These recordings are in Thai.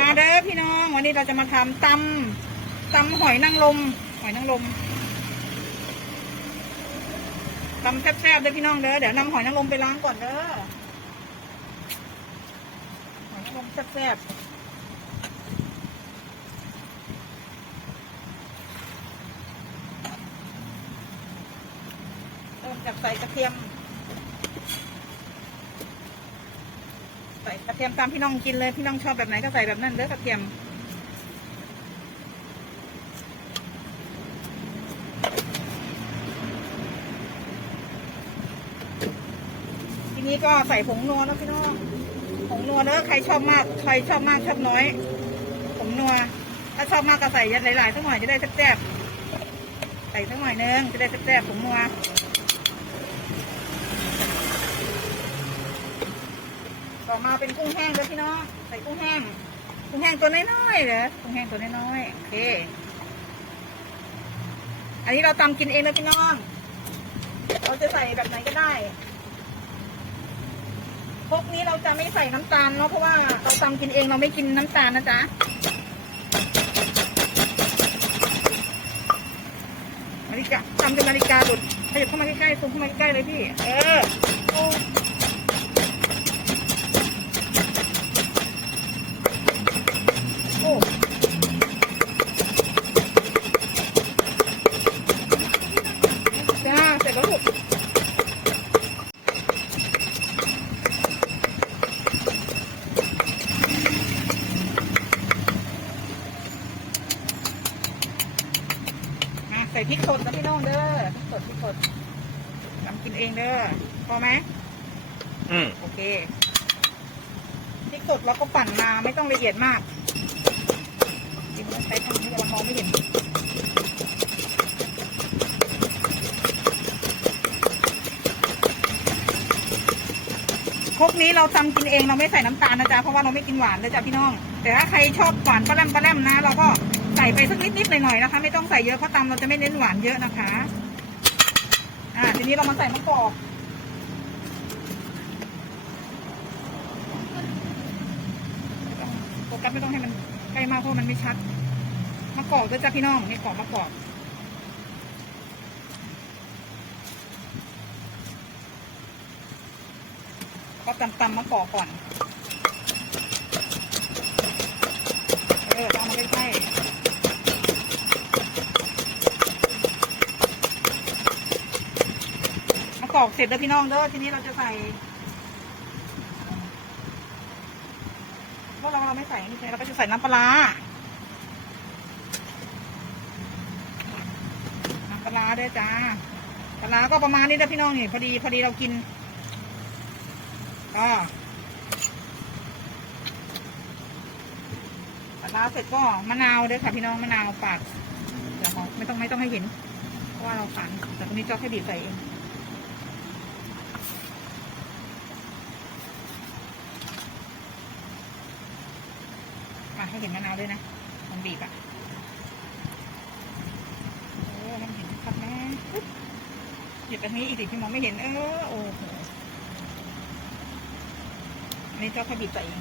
มาเด้อพี่น้องวันนี้เราจะมาทำตำตำหอยนางรมหอยนางรมตำแซ่บๆเด้อพี่น้องเด้อเดี๋ยวนำหอยนางรมไปล้างก่อนเด้อหอยนางรมแซ่บๆเริ่มจากใส่กระเทียม ใส่กระเทียมตามพี่น้องกินเลย พี่น้องชอบแบบไหนก็ใส่แบบนั้นเด้อกระเทียมทีนี้ก็ใส่ผงนัวนะพี่น้องผงนัวเด้อใครชอบมากใครชอบมากชอบน้อยผงนัวถ้าชอบมากก็ใส่ยัดหลายๆสักหน่อยจะได้แซ่บๆใส่สักหน่อยนึงจะได้แซ่บๆผงนัว ต่อมาเป็นกุ้งแห้งเด้อพี่น้องใส่กุ้งแห้งกุ้งแห้งตัวน้อยๆเหรอกุ้งแห้งตัวน้อยๆโอเค อันนี้เราตำกินเองนะพี่น้อง เราจะใส่แบบไหนก็ได้พวกนี้เราจะไม่ใส่น้ำตาลเนาะเพราะว่าเราตำกินเองเราไม่กินน้ำตาลนะจ๊ะนาฬิกาตำจนนาฬิกาหลุดขยับเข้ามาใกล้ๆซูมเข้ามาใกล้ๆเลยพี่ เออ ใส่พริกสดนะพี่น้องเด้อพริกสดพริกสดทำกินเองเด้อพอไหมอืมโอเคพริกสดเราก็ปั่นมาไม่ต้องละเอียดมากจริงๆใช้ทางนี้เรามองไม่เห็นพวกนี้เราทำกินเองเราไม่ใส่น้ำตาลนะจ๊ะเพราะว่าเราไม่กินหวานเลยจ้ะพี่น้อง แต่ถ้าใครชอบหวานปลาแรมปลาแรมนะ เราก็ ใส่ไปสักนิดนิดหน่อยๆนะคะ ไม่ต้องใส่เยอะเพราะตำเราจะไม่เน้นหวานเยอะนะคะ อ่าทีนี้เรามาใส่มะกอกโฟกัสไม่ต้องให้มันใกล้มากเพราะมันไม่ชัดมะกอกด้วยจ้ะพี่น้องนี่กอกมะกอกก็ตำตำมะกอกก่อน เออเอามาใกล้ๆ มะกอกเสร็จแล้วพี่น้องเด้อทีนี้เราจะใส่เพราะเราเราไม่ใส่นี่ใช่เราก็จะใส่น้ำปลาน้ำปลาด้วยจ้าปลาร้าก็ประมาณนี้นะพี่น้องนี่พอดีพอดีเรากินก็ปลาร้าเสร็จก็มะนาวด้วยค่ะพี่น้องมะนาวปาดเดี๋ยวเราไม่ต้องไม่ต้องให้เห็นเพราะว่าเราฝันแต่ตรงนี้เจ้าแค่บีบใส่เอง ให้เห็นมะนาวด้วยนะ มันบีบอะ โอ้มันเห็นชัดนะหยิบแบบนี้อีกสิที่มองไม่เห็น เออ โอ้โหนี่เจ้าขบีบตัวเอง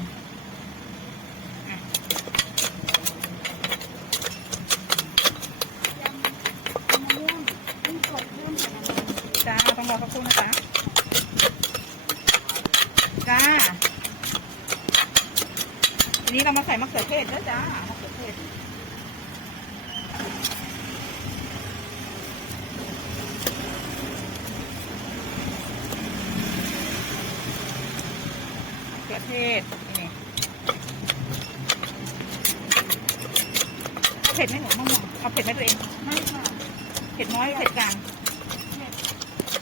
อะจ้า ต้องรอสักครู่นะจ๊ะจ้า ที นี้เรามาใส่มะเขือเทศด้วยจ้ามะเขือเทศมะเขือเทศนี่เผ็ดไหมหนูมะม่งเอาเผ็ดไหมตัวเองไม่ค่ะเผ็ดน้อยเผ็ดกลางเผ็ด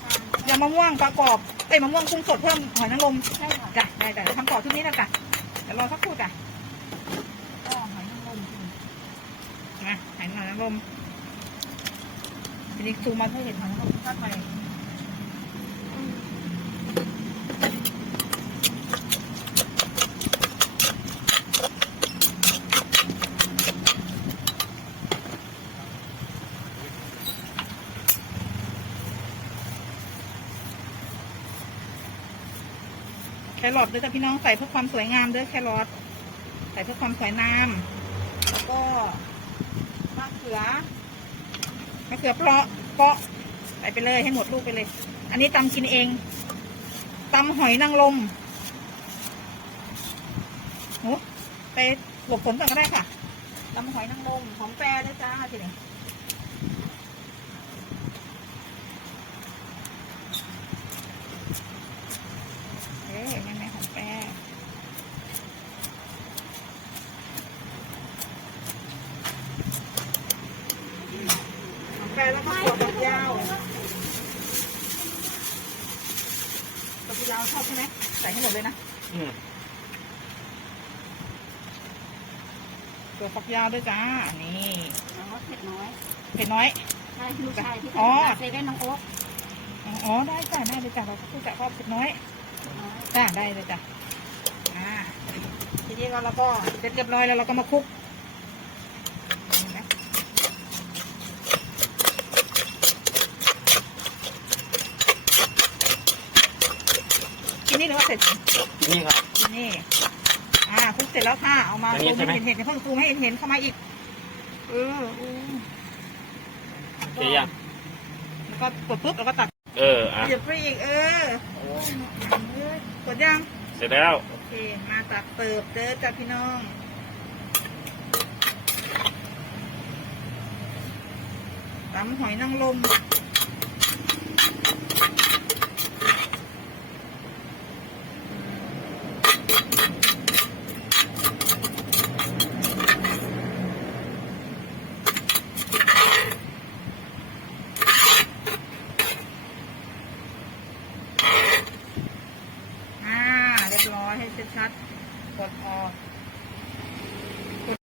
ค่ะยำมะม่วงปลากรอบเอ้ยมะม่วงกุ้งสดเพิ่มหอยนางรมใช่ค่ะจ้ะได้จ้ะเดี๋ยวทำต่อชุดนี้นะจ้ะเดี๋ยวรอสักครู่จ้ะ ก็หอยนางรม ค่ะมาหอยนางรมทีนี้ซูมมาให้เห็นหอยนางรมชัดไปแครอทด้วยจ้ะพี่น้องใส่เพื่อความสวยงามด้วยแครอทใส่เพื่อความสวยงาม แล้วก็ ขือมะเขือเปราะเปาะใส่ไปเลยให้หมดลูกไปเลย อันนี้ตำกินเองตำหอยนางรมหนูไปหลบฝนก่อนก็ได้ค่ะตำหอยนางรมหอมแปรนะจ้าทีนี้เอ๊ะแม่แม่หอมแปร แฟนแล้วก็ถั่วฝักยาวถั่วฝักยาวชอบใช่ไหมใส่ให้หมดเลยนะอืมถั่วฝักยาวด้วยจ้า นี่น้องเผ็ดน้อยเผ็ดน้อย ใช่ลูกชายที่อ๋อทำเซเว่นน้องโอ๊คอ๋อ ได้จ้ะได้เลยจ้ะเราพูดจากว่าเผ็ดน้อยน้อยจ้าได้เลยจ้ะอ่าทีนี้เราเราก็เสร็จเรียบร้อยแล้วเราก็มาคลุกเห็นไหม กินนี่หรือว่าเสร็จนี่ครับนี่ อ่าคลุกเสร็จแล้วค่ะ เอามาอันนี้ซูมใช่ไหม ให้เห็นเห็นเพิ่งซูมให้เห็นเข้ามาอีก เออเออโอเคยังแล้วก็กดปุ๊บแล้วก็ตัดเอออะ เดี๋ยวไปอีก เออโอ้ยเออกดยัง เสร็จแล้ว โอเค มาตักเติบเด้อจ้ะพี่น้อง ตำหอยนางรม